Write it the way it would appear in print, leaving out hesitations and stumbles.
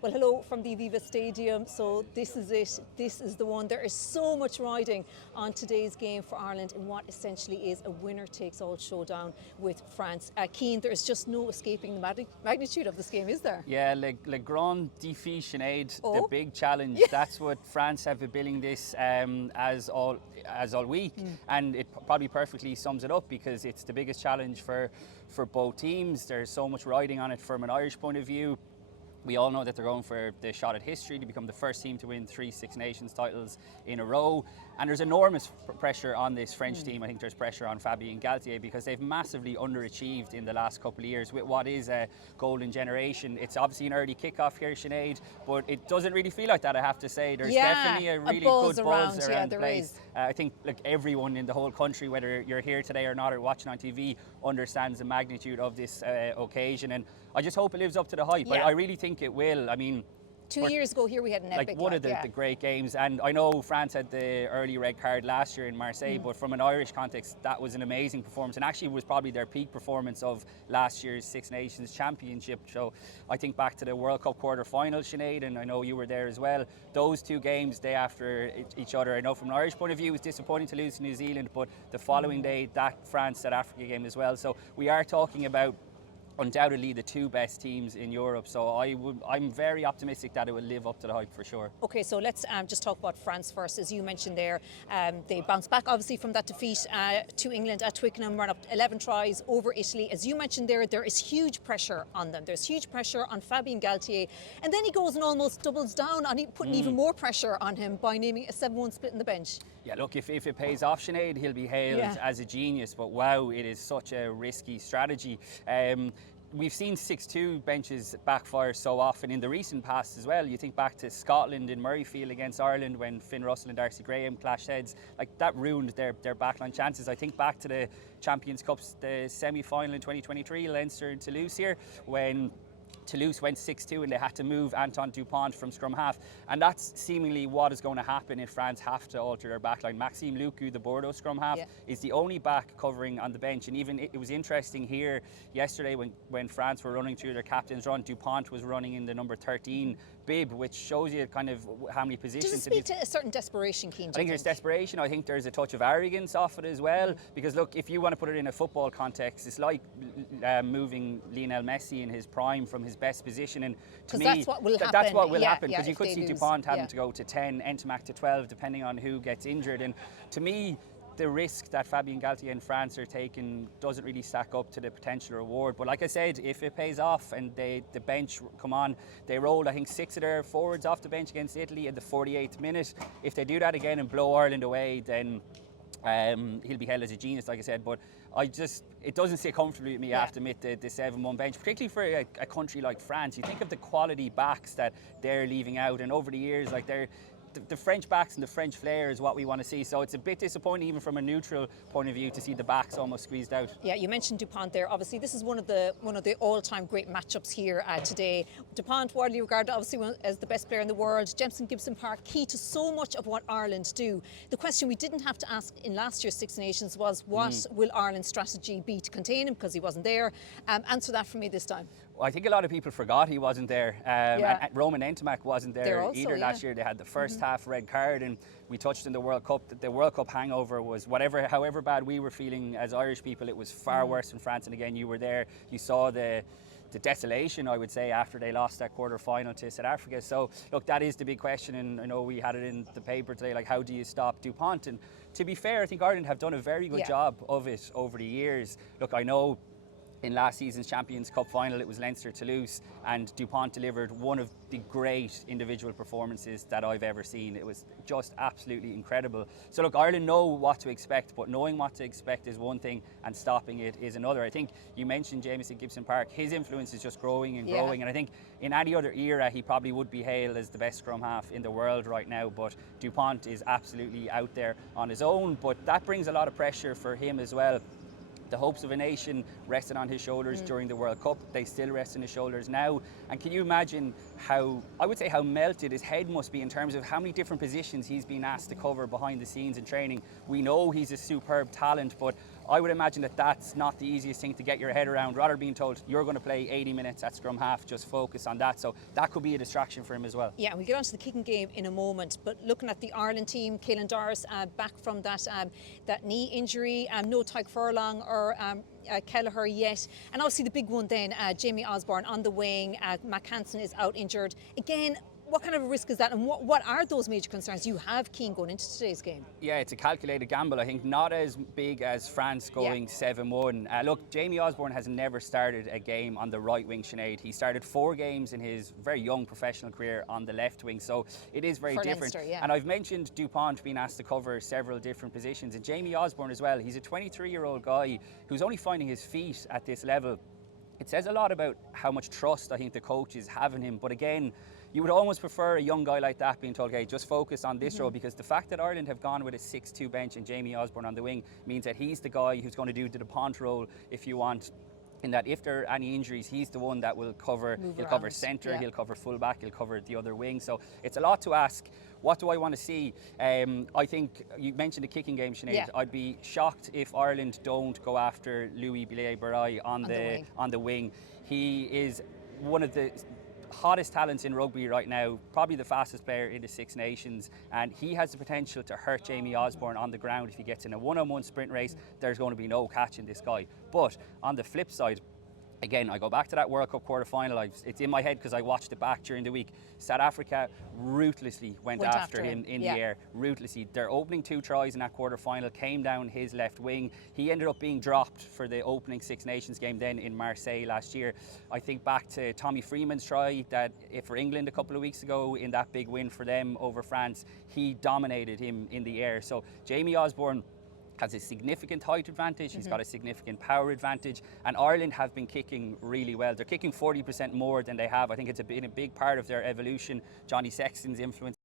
Well, hello from the Aviva Stadium. So this is it. This is the one. There is so much riding on today's game for Ireland in what essentially is a winner-takes-all showdown with France. Cian, there is just no escaping the magnitude of this game, is there? Yeah, le grand défi, Sinead, Oh. the big challenge. That's what France have been billing this as all week, and it probably perfectly sums it up because it's the biggest challenge for both teams. There's so much riding on it from an Irish point of view. We all know that they're going for the shot at history to become the first team to win 3 Six Nations titles in a row. And there's enormous pressure on this French team. I think there's pressure on Fabien Galthié because they've massively underachieved in the last couple of years with what is a golden generation. It's obviously an early kickoff here, Sinead, but it doesn't really feel like that, I have to say. There's definitely a really good buzz around the place. I think everyone in the whole country, whether you're here today or not or watching on TV, understands the magnitude of this occasion. And I just hope it lives up to the hype. Yeah. I really think it will. I mean, 2 years ago here we had an epic one of the great games, and I know France had the early red card last year in Marseille, but from an Irish context that was an amazing performance and actually was probably their peak performance of last year's Six Nations Championship. So I think back to the World Cup quarter-final, Sinead, and I know you were there as well. Those two games day after each other, I know from an Irish point of view it was disappointing to lose to New Zealand, but the following day that France-South Africa game as well. So we are talking about undoubtedly the two best teams in Europe, so I'm very optimistic that it will live up to the hype for sure. Okay, so let's just talk about France first. As you mentioned there, they bounced back obviously from that defeat to England at Twickenham, ran up 11 tries over Italy. As you mentioned there is huge pressure on them. There's huge pressure on Fabien Galthié, and then he goes and almost doubles down on putting even more pressure on him by naming a 7-1 split in the bench. Yeah, look, if it pays off, Sinead, he'll be hailed as a genius, but wow, it is such a risky strategy. We've seen 6-2 benches backfire so often in the recent past as well. You think back to Scotland in Murrayfield against Ireland when Finn Russell and Darcy Graham clashed heads. Like, that ruined their backline chances. I think back to the Champions Cups, the semi-final in 2023, Leinster and Toulouse here, when Toulouse went 6-2 and they had to move Antoine Dupont from scrum half, and that's seemingly what is going to happen if France have to alter their backline. Maxime Lucu, the Bordeaux scrum half, is the only back covering on the bench, and even it was interesting here yesterday when France were running through their captain's run, Dupont was running in the number 13 bib, which shows you kind of how many positions. Does it speak to a certain desperation, Cian? I think there's desperation. I think there's a touch of arrogance off it as well, because look, if you want to put it in a football context, it's like moving Lionel Messi in his prime from his best position, and to me that's what will happen. That's what will happen, because you could see lose. Dupont having to go to 10, Ntamack to 12, depending on who gets injured. And to me, the risk that Fabien Galthié and France are taking doesn't really stack up to the potential reward. But like I said, if it pays off and the bench come on, they rolled I think 6 of their forwards off the bench against Italy in the 48th minute. If they do that again and blow Ireland away, then he'll be held as a genius, like I said. But it doesn't sit comfortably with me, I have to admit, the 7-1 bench, particularly for a country like France. You think of the quality backs that they're leaving out, and over the years, like the French backs and the French flair is what we want to see. So it's a bit disappointing, even from a neutral point of view, to see the backs almost squeezed out. Yeah, you mentioned Dupont there. Obviously, this is one of the all-time great matchups here today. Dupont, widely regarded obviously as the best player in the world. Gibson Park, key to so much of what Ireland do. The question we didn't have to ask in last year's Six Nations was, what will Ireland's strategy be to contain him, because he wasn't there? Answer that for me this time. Well, I think a lot of people forgot he wasn't there. And Roman Ntamack wasn't there also, either last year. They had the first half red card, and we touched in the World Cup that the World Cup hangover was however bad we were feeling as Irish people, it was far worse in France. And again, you were there, you saw the desolation, I would say, after they lost that quarter-final to South Africa. So look, that is the big question, and I know we had it in the paper today, like, how do you stop Dupont? And to be fair, I think Ireland have done a very good job of it over the years. Look, I know in last season's Champions Cup final, it was Leinster-Toulouse, and Dupont delivered one of the great individual performances that I've ever seen. It was just absolutely incredible. So look, Ireland know what to expect, but knowing what to expect is one thing and stopping it is another. I think you mentioned Jamison Gibson Park. His influence is just growing and growing, and I think in any other era he probably would be hailed as the best scrum half in the world right now, but Dupont is absolutely out there on his own. But that brings a lot of pressure for him as well. The hopes of a nation rested on his shoulders during the World Cup. They still rest on his shoulders now. And can you imagine how melted his head must be in terms of how many different positions he's been asked to cover behind the scenes in training? We know he's a superb talent, but I would imagine that that's not the easiest thing to get your head around, rather being told you're going to play 80 minutes at scrum half, just focus on that. So that could be a distraction for him as well. Yeah, we'll get on to the kicking game in a moment, but looking at the Ireland team, Caelan Doris back from that knee injury, no Tyke Furlong or Kelleher yet, and obviously the big one then, Jamie Osborne on the wing, Mac Hansen is out injured. Again, what kind of a risk is that, and what are those major concerns you have, Cian, going into today's game? Yeah, it's a calculated gamble. I think not as big as France going 7-1. Look, Jamie Osborne has never started a game on the right wing, Sinead. He started 4 games in his very young professional career on the left wing, so it is very different. Leinster, yeah. And I've mentioned Dupont being asked to cover several different positions, and Jamie Osborne as well. He's a 23-year-old guy who's only finding his feet at this level. It says a lot about how much trust I think the coaches have in him, but again, you would almost prefer a young guy like that being told, okay, just focus on this role, because the fact that Ireland have gone with a 6-2 bench and Jamie Osborne on the wing means that he's the guy who's going to do the Dupont role, if you want, in that if there are any injuries, he's the one that will cover. He'll cover centre, he'll cover fullback, he'll cover the other wing. So it's a lot to ask. What do I want to see? I think you mentioned the kicking game, Sinead. I'd be shocked if Ireland don't go after Louis Billet-Barayi on the wing. He is one of the hottest talents in rugby right now, probably the fastest player in the Six Nations, and he has the potential to hurt Jamie Osborne on the ground. If he gets in a one-on-one sprint race, there's going to be no catching this guy. But on the flip side, again, I go back to that World Cup quarter-final. It's in my head because I watched it back during the week. South Africa ruthlessly went after him in the air, ruthlessly. Their opening 2 tries in that quarter-final came down his left wing. He ended up being dropped for the opening Six Nations game then in Marseille last year. I think back to Tommy Freeman's try that for England a couple of weeks ago in that big win for them over France. He dominated him in the air. So Jamie Osborne has a significant height advantage, he's got a significant power advantage, and Ireland have been kicking really well. They're kicking 40% more than they have. I think it's been a big part of their evolution. Johnny Sexton's influence